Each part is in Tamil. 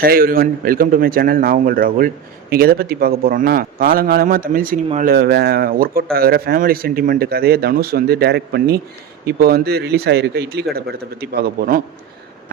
Hey everyone, welcome to my channel. நான் உங்கள் ராகுல். இன்றைக்கி எதை பற்றி பார்க்க போகிறோம்னா, காலங்காலமாக தமிழ் சினிமாவில் ஒர்க் அவுட் ஆகிற ஃபேமிலி சென்டிமெண்ட் கதையை தனுஷ் வந்து டைரக்ட் பண்ணி இப்போ வந்து ரிலீஸ் ஆகிருக்க இட்லி கடை படத்தை பற்றி பார்க்க போகிறோம்.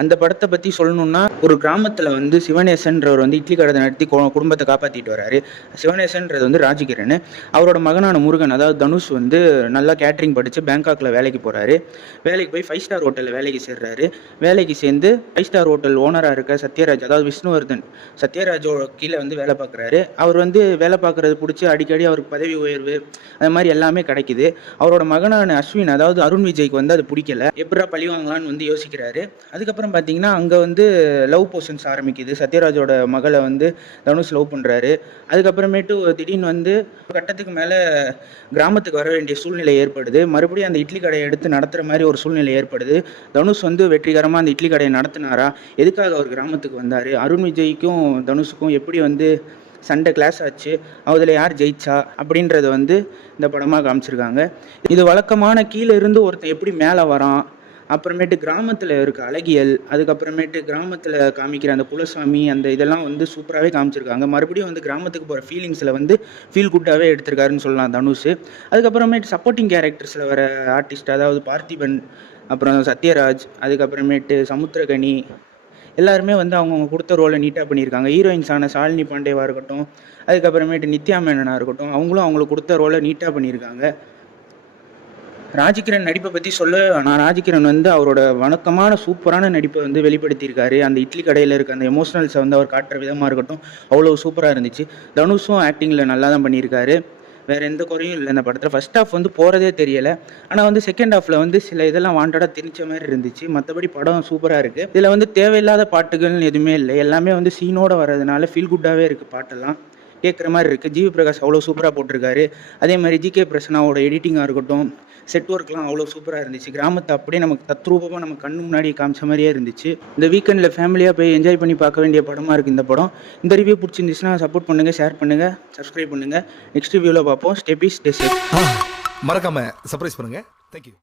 அந்த படத்தை பற்றி சொல்லணுன்னா, ஒரு கிராமத்தில் வந்து சிவனேசன்றவர் வந்து இட்லி கடை நடத்தி குடும்பத்தை காப்பாற்றிட்டு வராரு. சிவனேசன்றது வந்து ராஜகிரண். அவரோட மகனான முருகன், அதாவது தனுஷ் வந்து நல்லா கேட்ரிங் படித்து பேங்காக்கில் வேலைக்கு போகிறாரு. வேலைக்கு போய் 5 ஸ்டார் ஹோட்டலில் வேலைக்கு சேர்றாரு. வேலைக்கு சேர்ந்து 5 ஸ்டார் ஹோட்டல் ஓனராக இருக்க சத்யராஜ், அதாவது விஷ்ணுவர்தன், சத்யராஜோட கீழே வந்து வேலை பார்க்குறாரு. அவர் வந்து வேலை பார்க்குறது பிடிச்சி அடிக்கடி அவருக்கு பதவி உயர்வு அது மாதிரி எல்லாமே கிடைக்குது. அவரோட மகனான அஸ்வின், அதாவது அருண் விஜய்க்கு வந்து அது பிடிக்கல. எப்படா பழி வாங்கலான்னு வந்து யோசிக்கிறாரு. அதுக்கப்புறம் பார்த்தீங்கன்னா அங்கே வந்து லவ் போர்ஷன்ஸ் ஆரம்பிக்குது. சத்யராஜோட மகளை வந்து தனுஷ் லவ் பண்ணுறாரு. அதுக்கப்புறமேட்டு திடீர்னு வந்து கட்டத்துக்கு மேலே கிராமத்துக்கு வர வேண்டிய சூழ்நிலை ஏற்படுது. மறுபடியும் அந்த இட்லி கடையை எடுத்து நடத்துகிற மாதிரி ஒரு சூழ்நிலை ஏற்படுது. தனுஷ் வந்து வெற்றிகரமாக அந்த இட்லி கடையை நடத்தினாரா, எதுக்காக அவர் கிராமத்துக்கு வந்தார், அருண் விஜய்க்கும் தனுஷுக்கும் எப்படி வந்து சண்டை கிளாஸ் ஆச்சு, அதில் யார் ஜெயிச்சா அப்படின்றத வந்து இந்த படமாக காமிச்சிருக்காங்க. இது வழக்கமான கீழே இருந்து ஒருத்தன் எப்படி மேலே வரான், அப்புறமேட்டு கிராமத்தில் இருக்க அழகியல், அதுக்கப்புறமேட்டு கிராமத்தில் காமிக்கிற அந்த குலசாமி, அந்த இதெல்லாம் வந்து சூப்பராகவே காமிச்சிருக்காங்க. மறுபடியும் வந்து கிராமத்துக்கு போகிற ஃபீலிங்ஸில் வந்து ஃபீல் குட்டாகவே எடுத்திருக்காருன்னு சொல்லலாம் தனுஷ். அதுக்கப்புறமேட்டு சப்போர்ட்டிங் கேரக்டர்ஸில் வர ஆர்டிஸ்ட், அதாவது பார்த்திபன், அப்புறம் சத்யராஜ், அதுக்கப்புறமேட்டு சமுத்திரகனி, எல்லாருமே வந்து அவங்கவுங்க கொடுத்த ரோலை நீட்டாக பண்ணியிருக்காங்க. ஹீரோயின்ஸான ஷாலினி பாண்டேவாக இருக்கட்டும், அதுக்கப்புறமேட்டு நித்யா மேனனாக இருக்கட்டும், அவங்களும் அவங்களுக்கு கொடுத்த ரோலை நீட்டாக பண்ணியிருக்காங்க. ராஜ்கிரண் நடிப்பை பற்றி சொல்ல நான், ராஜ்கிரண் வந்து அவரோட வணக்கமான சூப்பரான நடிப்பை வந்து வெளிப்படுத்தியிருக்காரு. அந்த இட்லி கடையில் இருக்க அந்த எமோஷனல்ஸை வந்து அவர் காட்டுற விதமாக இருக்கட்டும், அவ்வளோ சூப்பராக இருந்துச்சு. தனுஷும் ஆக்டிங்கில் நல்லா தான் பண்ணியிருக்காரு. வேறு எந்த குறையும் இல்லை இந்த படத்தில். ஃபஸ்ட் ஹாஃப் வந்து போகிறதே தெரியலை. ஆனால் வந்து செகண்ட் ஹாஃபில் வந்து சில இதெல்லாம் வாண்டடாக திணிச்ச மாதிரி இருந்துச்சு. மற்றபடி படம் சூப்பராக இருக்குது. இதில் வந்து தேவையில்லாத பாட்டுகள்னு எதுவுமே இல்லை. எல்லாமே வந்து சீனோடு வர்றதுனால ஃபீல் குட்டாகவே இருக்குது. பாட்டெல்லாம் கேட்குற மாதிரி இருக்குது. ஜிவி பிரகாஷ் அவ்வளோ சூப்பராக போட்டிருக்காரு. அதே மாதிரி ஜிகே பிரசனாவோட எடிட்டிங்காக இருக்கட்டும், செட் ஒர்க்லாம் அவ்வளோ சூப்பராக இருந்துச்சு. கிராமத்தை அப்படியே நமக்கு தத்ரூபமாக நம்ம கண்ணு முன்னாடி காமிச்ச மாதிரியே இருந்துச்சு. இந்த வீக்கெண்டில் ஃபேமிலியாக போய் என்ஜாய் பண்ணி பார்க்க வேண்டிய படமாக இருக்குது இந்த படம். இந்த ரிவ்யூ பிடிச்சிருந்துச்சுன்னா சப்போர்ட் பண்ணுங்கள், ஷேர் பண்ணுங்கள், சப்ஸ்கிரைப் பண்ணுங்கள். நெக்ஸ்ட் ரிவ்யூவில் பார்ப்போம். Stay peace, stay safe. மறக்காம சர்ப்ரைஸ் பண்ணுங்க. தேங்க்யூ.